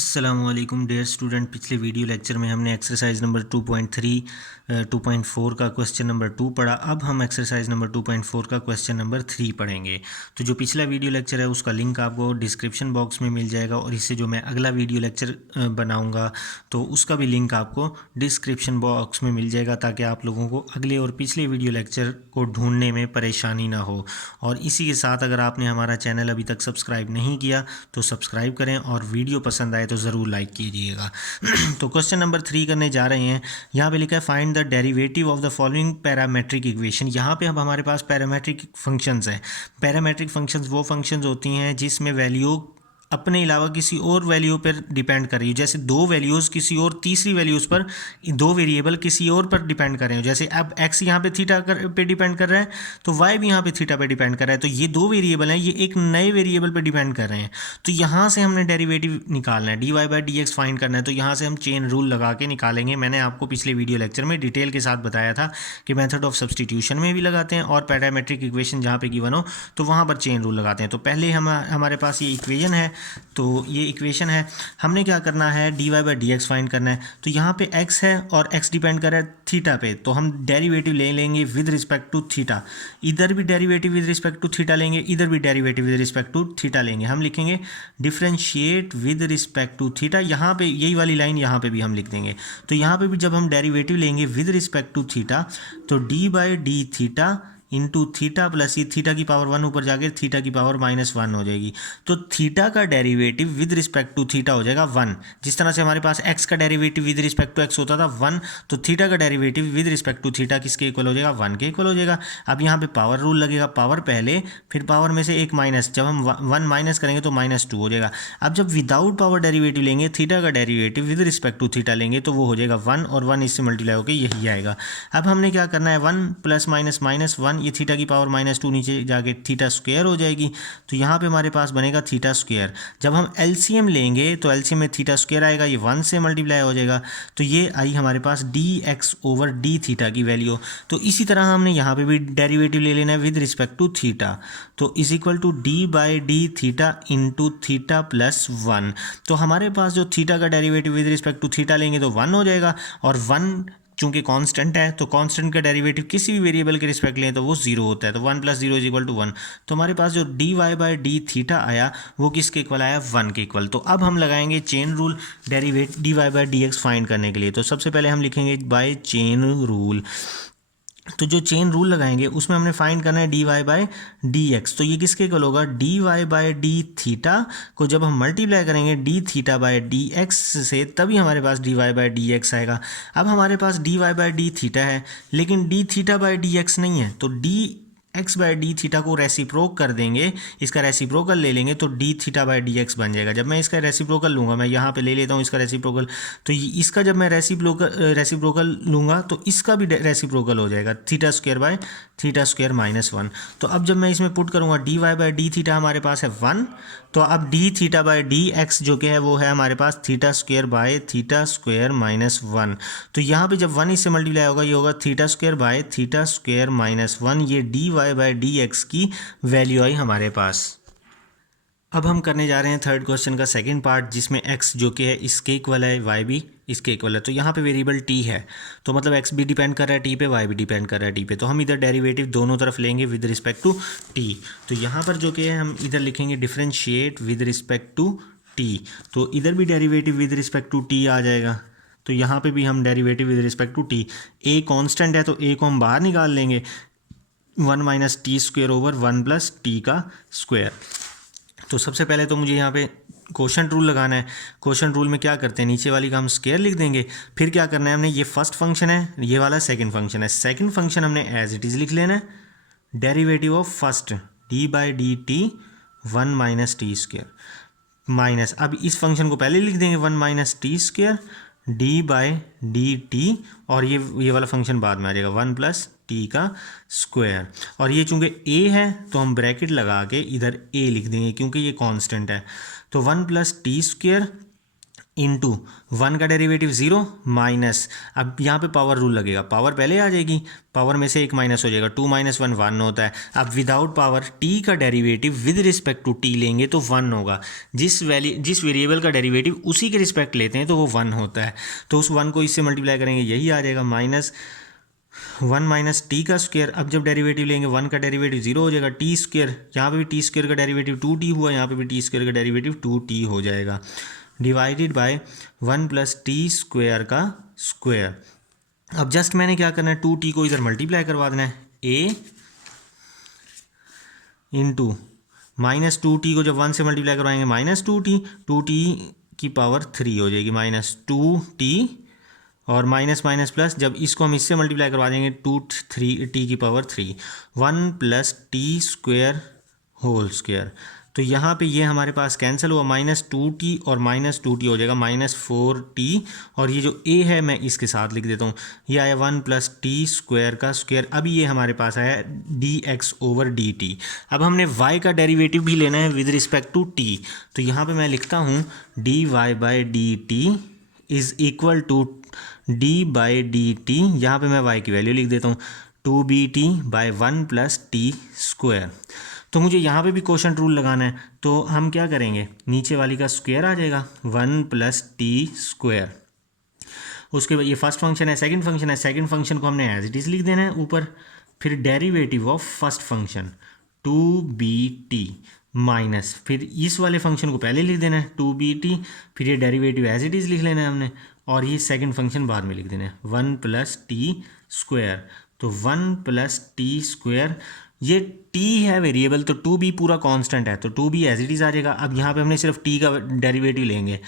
अस्सलामुअलैकुम dear student. पिछले video lecture में हमने एक्सरसाइज नंबर 2.3 2.4 का क्वेश्चन नंबर 2 पढ़ा। अब हम एक्सरसाइज नंबर 2.4 का क्वेश्चन नंबर 3 पढ़ेंगे। तो जो पिछला वीडियो लेक्चर है उसका लिंक आपको डिस्क्रिप्शन बॉक्स में मिल जाएगा, और इससे जो मैं अगला वीडियो लेक्चर बनाऊंगा तो उसका भी लिंक आपको डिस्क्रिप्शन बॉक्स में मिल जाएगा, ताकि आप लोगों को अगले और पिछले वीडियो लेक्चर को ढूंढने में परेशानी ना हो। और इसी के साथ अगर आपने हमारा चैनल अभी तक सब्सक्राइब नहीं किया तो सब्सक्राइब करें, और वीडियो पसंद आए तो ज़रूर लाइक कीजिएगा। तो क्वेश्चन नंबर 3 करने जा रहे हैं। यहाँ पे लिखा है find the derivative of the following parametric equation. यहाँ पे अब हमारे पास पैरामेट्रिक फंक्शंस हैं। पैरामेट्रिक फंक्शंस वो फंक्शंस होती हैं जिसमें वैल्यू अपने अलावा किसी और वैल्यू पर डिपेंड कर रही हो। जैसे दो वैल्यूज़ किसी और तीसरी वैल्यूज़ पर, दो वेरिएबल किसी और पर डिपेंड कर रहे हो। जैसे अब x यहाँ पे थीटा पे डिपेंड कर रहा है, तो y भी यहाँ पे थीटा पे डिपेंड कर रहा है। तो ये दो वेरिएबल हैं, ये एक नए वेरिएबल पे डिपेंड कर रहे हैं। तो यहाँ से हमने डेरिवेटिव निकालना है, dy/dx फाइंड करना है। तो यहाँ से हम चेन रूल लगा के निकालेंगे। मैंने आपको पिछले वीडियो लेक्चर में डिटेल के साथ बताया था कि मेथड ऑफ सब्सटीट्यूशन में भी लगाते हैं, और पैरामेट्रिक इक्वेशन जहाँ पे गिवन हो तो वहाँ पर चेन रूल लगाते हैं। तो पहले हमारे पास ये इक्वेशन है, तो ये इक्वेशन है। हमने क्या करना है, dy/dx फाइंड करना है। तो यहाँ पे x है और x डिपेंड कर रहा है थीटा पे, तो हम डेरिवेटिव ले लेंगे विद रिस्पेक्ट टू थीटा। इधर भी derivative with respect to theta लेंगे, इधर भी derivative with respect to theta लेंगे। हम लिखेंगे differentiate with respect to theta. यहाँ पे यही वाली लाइन यहाँ पे भी हम लिख देंगे। तो यहाँ पे भी जब हम डेरिवेटिव लेंगे विद रिस्पेक्ट टू थीटा, तो d/d theta into theta plus ये थीटा की पावर 1 ऊपर जाके थीटा की पावर -1 हो जाएगी। तो थीटा का derivative with respect to theta हो जाएगा 1। जिस तरह से हमारे पास x का derivative with respect to x होता था 1, तो थीटा का derivative with respect to theta किसके इक्वल हो जाएगा, 1 के इक्वल हो जाएगा। अब यहाँ पे पावर रूल लगेगा, पावर पहले फिर पावर में से एक माइनस, जब हम 1 माइनस करेंगे तो -2 हो जाएगा। अब जब विदाउट पावर डेरिवेटिव लेंगे, थीटा का derivative with respect to theta लेंगे, तो वो हो जाएगा 1, और 1 इससे मल्टीप्लाई होकर यही आएगा। अब हमने क्या करना है, 1 प्लस माइनस -1, ये थीटा की पावर -2 नीचे जाके थीटा स्क्वायर हो जाएगी। तो यहाँ पे हमारे पास बनेगा थीटा स्क्वायर। जब हम एलसीएम लेंगे तो एलसीएम में थीटा स्क्वायर आएगा, ये 1 से मल्टीप्लाई हो जाएगा। तो ये आई हमारे पास dx/d थीटा की वैल्यू। तो इसी तरह हमने यहाँ पे भी डेरिवेटिव ले लेना है विद रिस्पेक्ट टू थीटा। तो is equal to d/d theta into theta plus 1। तो हमारे पास जो थीटा का derivative with respect to theta लेंगे तो 1 हो जाएगा, और 1 चूंकि कांस्टेंट है तो कांस्टेंट का डेरिवेटिव किसी भी वेरिएबल के रिस्पेक्ट लें तो वो 0 होता है। तो 1 + 0 = 1। तो हमारे पास जो dy/d थीटा आया वो किसके इक्वल आया, 1 के इक्वल। तो अब हम लगाएंगे chain rule derivative dy/dx find करने के लिए। तो सबसे पहले हम लिखेंगे बाय चेन रूल। तो जो चेन रूल लगाएंगे उसमें हमने फाइंड करना है dy/dx। तो ये किसके इक्वल होगा, dy/d थीटा को जब हम मल्टीप्लाई करेंगे d थीटा/dx से, तभी हमारे पास dy/dx आएगा। अब हमारे पास dy/d थीटा है, लेकिन d थीटा/dx नहीं है। तो dx/d थीटा को रेसिप्रोक कर देंगे, इसका रेसिप्रोकल ले लेंगे, तो d थीटा/dx बन जाएगा। जब मैं इसका रेसिप्रोकल लूँगा, मैं यहाँ पे ले लेता हूँ इसका रेसिप्रोकल, तो इसका जब मैं रेसिप्रोकल लूँगा तो इसका भी रेसिप्रोकल हो जाएगा, थीटा स्क्वायर -1। तो अब जब मैं इसमें पुट करूँगा dy/d थीटा हमारे पास है 1, तो अब d थीटा/dx जो कि है वो है हमारे पास थीटा स्क्वायर -1। तो यहाँ पे जब 1 इससे मल्टीप्लाई होगा, ये होगा थीटा स्क्वायर -1। ये dy/dx की वैल्यू आई हमारे पास। अब हम करने जा रहे हैं थर्ड क्वेश्चन का सेकंड पार्ट, जिसमें x जो कि है इसके इक्वल है, y भी इसके इक्वल है। तो यहाँ पे वेरिएबल t है, तो मतलब x भी डिपेंड कर रहा है t पे, y भी डिपेंड कर रहा है t पे। तो हम इधर डेरिवेटिव दोनों तरफ लेंगे विद रिस्पेक्ट टू t। तो यहाँ पर जो कि है हम इधर लिखेंगे differentiate with respect to t। तो इधर भी derivative with respect to t आ जाएगा। तो यहाँ पे भी हम derivative with respect to t, a constant है तो a को हम बाहर निकाल लेंगे, 1 - t² / 1 + t का स्क्वायर। तो सबसे पहले तो मुझे यहाँ पे क्वोशंट रूल लगाना है। क्वोशंट रूल में क्या करते हैं, नीचे वाली का हम स्क्वायर लिख देंगे। फिर क्या करना है, हमने ये फर्स्ट फंक्शन है, ये वाला सेकंड फंक्शन है। सेकंड फंक्शन हमने एज इट इज़ लिख लेना है, derivative of first d/dt 1 - t² minus, अब इस फंक्शन को पहले लिख देंगे 1 - t² d/dt, और ये वाला फंक्शन बाद में आ जाएगा 1 + t का स्क्वायर। और ये चूंकि a है तो हम ब्रैकेट लगा के इधर a लिख देंगे, क्योंकि ये कांस्टेंट है। तो 1 + t² इंटू 1 का डेरिवेटिव 0 माइनस, अब यहाँ पे पावर रूल लगेगा, पावर पहले आ जाएगी, पावर में से एक माइनस हो जाएगा, 2 - 1 1 होता है। अब विदाउट पावर t का derivative with respect to t लेंगे तो 1 होगा, जिस वेरिएबल का डेरिवेटिव उसी के रिस्पेक्ट लेते हैं तो वो 1 होता है। तो उस 1 को इससे मल्टीप्लाई करेंगे, यही आ जाएगा -1 माइनस टी का स्क्वायर। अब जब डेरिवेटिव लेंगे 1 का डेरिवेटिव 0 हो जाएगा, टी स्क्वायर, यहाँ पे भी टी स्क्वायर का डेरिवेटिव 2t हुआ, यहाँ पे भी टी स्क्वायर का डेरिवेटिव 2t हो जाएगा, डिवाइडेड बाय 1 + टी स्क्वायर का स्क्वायर। अब जस्ट मैंने क्या करना है, 2t को इधर मल्टीप्लाई करवा देना है, a इंटू -2t को जब 1 से मल्टीप्लाई करवाएंगे -2t, 2t की पावर 3 हो जाएगी, -2t और माइनस माइनस प्लस, जब इसको हम इससे मल्टीप्लाई करवा देंगे 3t की power 3, 1 + T square whole square. तो यहाँ पे ये हमारे पास कैंसिल हुआ, -2t और -2t हो जाएगा -4t, और ये जो a है मैं इसके साथ लिख देता हूँ, ये आया 1 + टी स्क्वायर का स्क्वायर। अभी ये हमारे पास आया dx/dt। अब हमने y का डेरिवेटिव भी लेना है विद रिस्पेक्ट टू t, तो यहाँ पे मैं लिखता हूँ dy/dt is equal to d/dt, यहाँ पे मैं y की वैल्यू लिख देता हूँ 2bt/1 + टी स्क्वायर। तो मुझे यहाँ पे भी क्वोशंट रूल लगाना है, तो हम क्या करेंगे, नीचे वाली का स्क्वायर आ जाएगा 1 + टी स्क्वायर। उसके बाद ये फर्स्ट फंक्शन है, सेकंड फंक्शन है, सेकंड फंक्शन को हमने एज इट इज़ लिख देना है ऊपर, फिर derivative of first function 2bt minus, फिर इस वाले फंक्शन को पहले लिख देना है 2bt, फिर ये डेरिवेटिव एज इट इज़ लिख लेना है हमने, और ये सेकंड फंक्शन बाद में लिख देना है 1 + टी स्क्वायर। तो 1 + टी स्क्वायर, ये t है वेरिएबल, तो 2b पूरा कांस्टेंट है, तो 2b एज इट इज़ आ जाएगा। अब यहाँ पे हमने सिर्फ t का डेरिवेटिव लेंगे,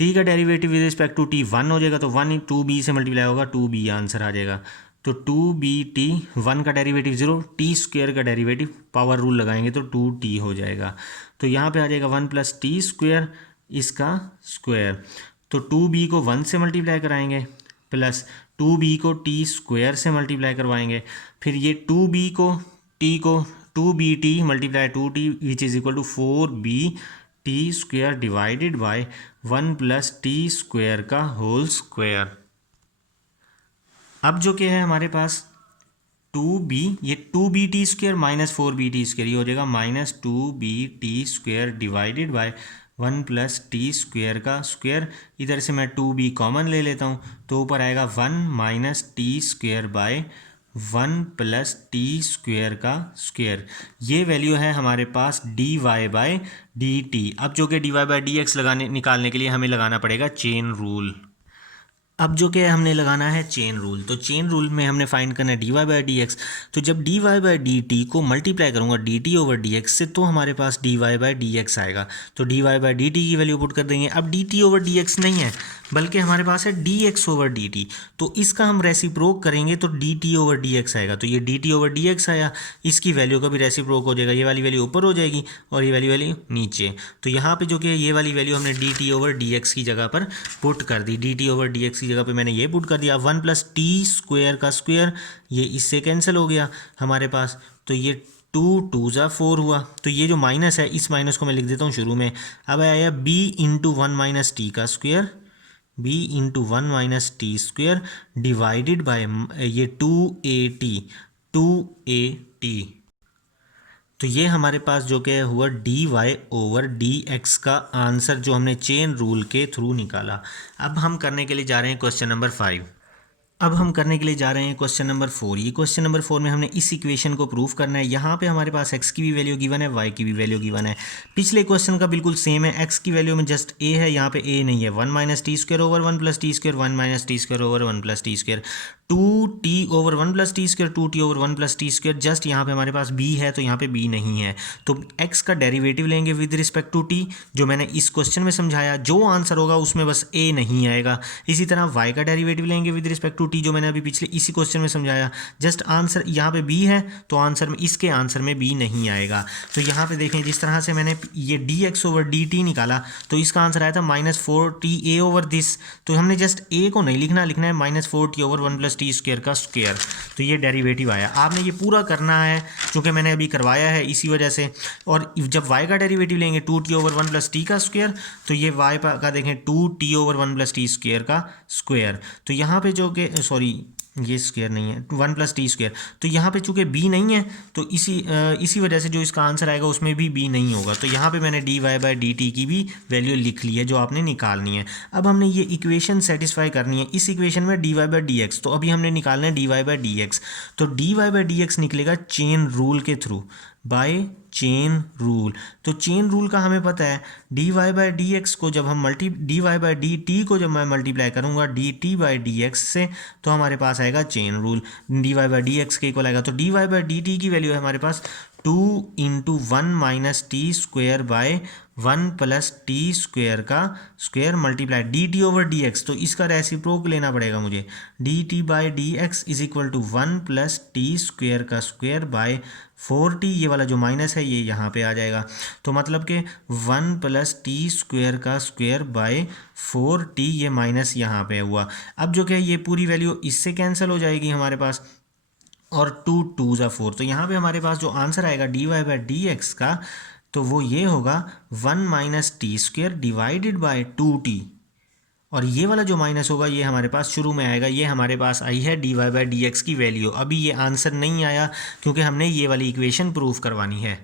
t का derivative with respect to t 1 हो जाएगा, तो 1 2b से मल्टीप्लाई होगा, 2b आंसर आ जाएगा। तो 2bt, 1 का डेरिवेटिव 0, टी स्क्वायर का डेरिवेटिव पावर रूल लगाएंगे तो 2t हो जाएगा। तो यहाँ पे आ जाएगा 1 + टी स्क्वायर, इसका स्क्वायर, तो 2b को 1 से मल्टीप्लाई कराएंगे प्लस 2b को टी स्क्वायर से मल्टीप्लाई करवाएंगे, फिर ये 2b को t को 2bt × 2t which is equal to 4bt square divided by 1 + T square का होल स्क्वायर। अब जो कि है हमारे पास 2b, ये 2bt स्क्वायर - 4bt स्क्वायर, ये हो जाएगा -2bt square divided by 1 + T square का स्क्वायर। इधर से मैं 2b कॉमन ले लेता हूँ, तो ऊपर आएगा 1 - T square by 1 + T square का स्क्वायर। ये वैल्यू है हमारे पास dy/dt। अब जो कि dy/dx निकालने के लिए हमें लगाना पड़ेगा चेन रूल। अब जो कि हमने लगाना है चेन रूल, तो चेन रूल में हमने फाइंड करना है dy/dx। तो जब dy/dt को मल्टीप्लाई करूँगा dt/dx से, तो हमारे पास dy/dx आएगा, तो dy/dt की वैल्यू पुट कर देंगे। अब dt/dx नहीं है, बल्कि हमारे पास है dx/dt, तो इसका हम रेसिप्रोक करेंगे तो dt/dx आएगा, तो ये dt/dx आया, इसकी वैल्यू का भी रेसिप्रोक हो जाएगा, ये वाली वैल्यू ऊपर हो जाएगी और ये वाली नीचे। तो यहाँ पे जो कि ये वाली वैल्यू हमने dt/dx की जगह पर पुट कर दी, dt/dx की जगह पे मैंने ये पुट कर दिया। 1 + टी स्क्वायर का स्क्वायर, ये इससे कैंसिल हो गया हमारे पास, तो ये 2 2 ज़ा 4 हुआ, तो ये जो माइनस है इस माइनस को मैं लिख देता हूँ शुरू में। अब आया b × 1 - टी का square, b × 1 - T square divided bye ये 2at। तो ये हमारे पास जो कि हुआ dy/dx का आंसर, जो हमने चेन रूल के थ्रू निकाला। अब हम करने के लिए जा रहे हैं क्वेश्चन नंबर 5। अब हम करने के लिए जा रहे हैं क्वेश्चन नंबर 4। ये क्वेश्चन नंबर 4 में हमने इस इक्वेशन को प्रूव करना है। यहाँ पे हमारे पास x की भी वैल्यू गिवन है, y की भी वैल्यू गिवन है। पिछले क्वेश्चन का बिल्कुल सेम है, x की वैल्यू में जस्ट a है, यहाँ पे a नहीं है। 1 - T square over 1 + T square, 1 - T square over 1 + T square, 2t over 1 + T square, 2t over 1 + T square. Just यहाँ पे हमारे पास b है, तो यहाँ पे b नहीं है, तो x का डेरिवेटिव लेंगे विद रिस्पेक्ट टू t, जो मैंने इस क्वेश्चन में समझाया। जो आंसर होगा उसमें बस a नहीं आएगा। इसी तरह y का डेरिवेटिव लेंगे विद रिस्पेक्ट टू t, जो मैंने अभी पिछले इसी क्वेश्चन में समझाया। जस्ट आंसर यहाँ पे b है, तो आंसर में इसके आंसर में b नहीं आएगा। तो यहाँ पे देखें, जिस तरह से मैंने ये dx/dt निकाला, तो इसका आंसर आया था -4ta ओवर दिस। तो हमने जस्ट a को नहीं लिखना, लिखना है -4t ओवर 1 + टी स्क्वायर का स्क्वायर, तो ये डेरिवेटिव आया। आपने ये पूरा करना है क्योंकि मैंने अभी करवाया है इसी वजह से। और जब y का डेरिवेटिव लेंगे 2t ओवर 1 प्लस टी का स्क्वायर, तो ये y का देखें 2t over 1 plus T square का स्क्वायर। तो यहाँ पे जो कि सॉरी ये स्क्वायर नहीं है, 1 प्लस टी स्क्वायर, तो यहाँ पे चूंकि b नहीं है तो इसी वजह से जो इसका आंसर आएगा उसमें भी b नहीं होगा। तो यहाँ पे मैंने dy बाई डी टी की भी वैल्यू लिख ली है जो आपने निकालनी है। अब हमने ये इक्वेशन सेटिस्फाई करनी है। इस इक्वेशन में dy बाई डी एक्स, तो अभी हमने निकालना है dy बाई डी एक्स। तो dy बाई डी एक्स निकलेगा चेन रूल के थ्रू, बाय चेन रूल। तो चेन रूल का हमें पता है dy बाई डी एक्स को जब हम dy बाई डी टी को जब मैं मल्टीप्लाई करूंगा dt बाई डी एक्स से, तो हमारे पास आएगा chain rule. dy by D X के इक्वल आएगा। तो dy बाई डी टी की वैल्यू है हमारे पास 2 into 1 minus T square by 1 plus T square का square multiply dt over D X. तो इसका रेसिप्रोक लेना पड़ेगा मुझे, dt by D X is equal to 1 plus T square का स्क्वायर बाय 4t, ये वाला जो माइनस है ये यहाँ पे आ जाएगा। तो मतलब कि 1 प्लस टी स्क्वायर का स्क्वायर बाय 4t, ये माइनस यहाँ पे हुआ। अब जो कि ये पूरी वैल्यू इससे कैंसिल हो जाएगी हमारे पास, और 2 2 ज़ा 4। तो यहाँ पे हमारे पास जो आंसर आएगा dy बाई डी एक्स का, तो वो ये होगा 1 minus T square divided by 2t, और ये वाला जो माइनस होगा ये हमारे पास शुरू में आएगा। ये हमारे पास आई है dy बाई डी एक्स की वैल्यू। अभी ये आंसर नहीं आया क्योंकि हमने ये वाली इक्वेशन प्रूव करवानी है।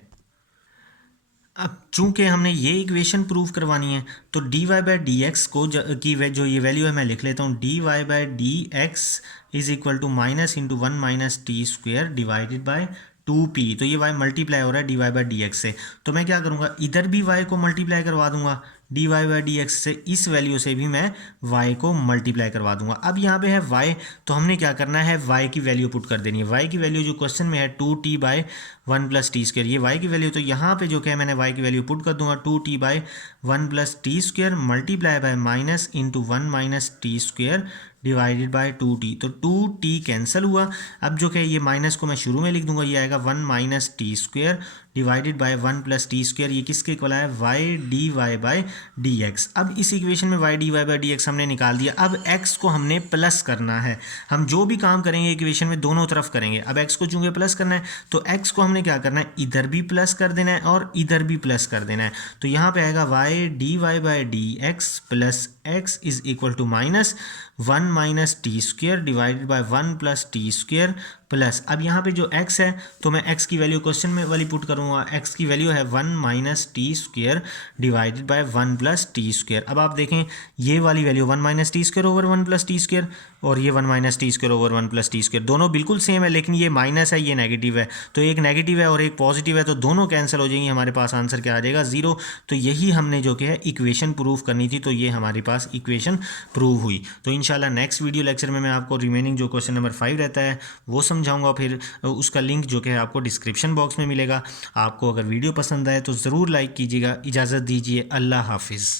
अब चूंकि हमने ये इक्वेशन प्रूव करवानी है तो dy बाई डी एक्स को जो ये वैल्यू है मैं लिख लेता हूँ, dy by D X is equal to minus into 1 minus T square divided by 2p। तो ये y मल्टीप्लाई हो रहा है dy बाई डी एक्स से। तो मैं क्या करूँगा, इधर भी y को मल्टीप्लाई करवा दूंगा dy बाई डी एक्स से, इस वैल्यू से भी मैं y को मल्टीप्लाई करवा दूंगा। अब यहाँ पे है y, तो हमने क्या करना है, y की वैल्यू पुट कर देनी है। y की वैल्यू जो क्वेश्चन में है 2t by 1 plus T square, ये y की वैल्यू। तो यहाँ पे जो क्या मैंने y की वैल्यू पुट कर दूंगा 2t by 1 plus T square multiply by minus into 1 minus T square divided bye 2t। तो 2t कैंसिल हुआ। अब जो क्या ये माइनस को मैं शुरू में लिख दूंगा, ये आएगा 1 minus T square divided by 1 plus T square. ये किसके इक्वल है, y dy by D x. अब इस इक्वेशन में y dy by D x हमने निकाल दिया। अब x को हमने प्लस करना है। हम जो भी काम करेंगे इक्वेशन में दोनों तरफ करेंगे। अब x को चूंकि प्लस करना है तो x को हमने क्या करना है, इधर भी प्लस कर देना है और इधर भी प्लस कर देना है। तो यहाँ पे आएगा y dy by D X plus x is equal to minus 1 minus T square divided by 1 plus T square plus, अब यहाँ पे जो x है तो मैं x की वैल्यू क्वेश्चन में वाली पुट करूँगा। x की वैल्यू है 1 minus T square divided by 1 plus T square. अब आप देखें ये वाली value 1 minus T square over 1 plus T square, और ये 1 minus T square over 1 plus T square, दोनों बिल्कुल सेम है, लेकिन ये माइनस है ये नेगेटिव है। तो एक नेगेटिव है और एक पॉजिटिव है, तो दोनों कैंसिल हो जाएंगे। हमारे पास आंसर क्या आ जाएगा, 0। तो यही हमने जो कि है इक्वेशन प्रूव करनी थी, तो ये हमारे पास इक्वेशन प्रूव हुई। तो इंशाल्लाह नेक्स्ट वीडियो लेक्चर में मैं आपको रिमेनिंग जो क्वेश्चन नंबर 5 रहता है वो समझाऊंगा। फिर उसका लिंक जो कि है आपको डिस्क्रिप्शन बॉक्स में मिलेगा। आपको अगर वीडियो पसंद आए तो ज़रूर लाइक कीजिएगा। इजाज़त दीजिए, अल्लाह हाफिज़।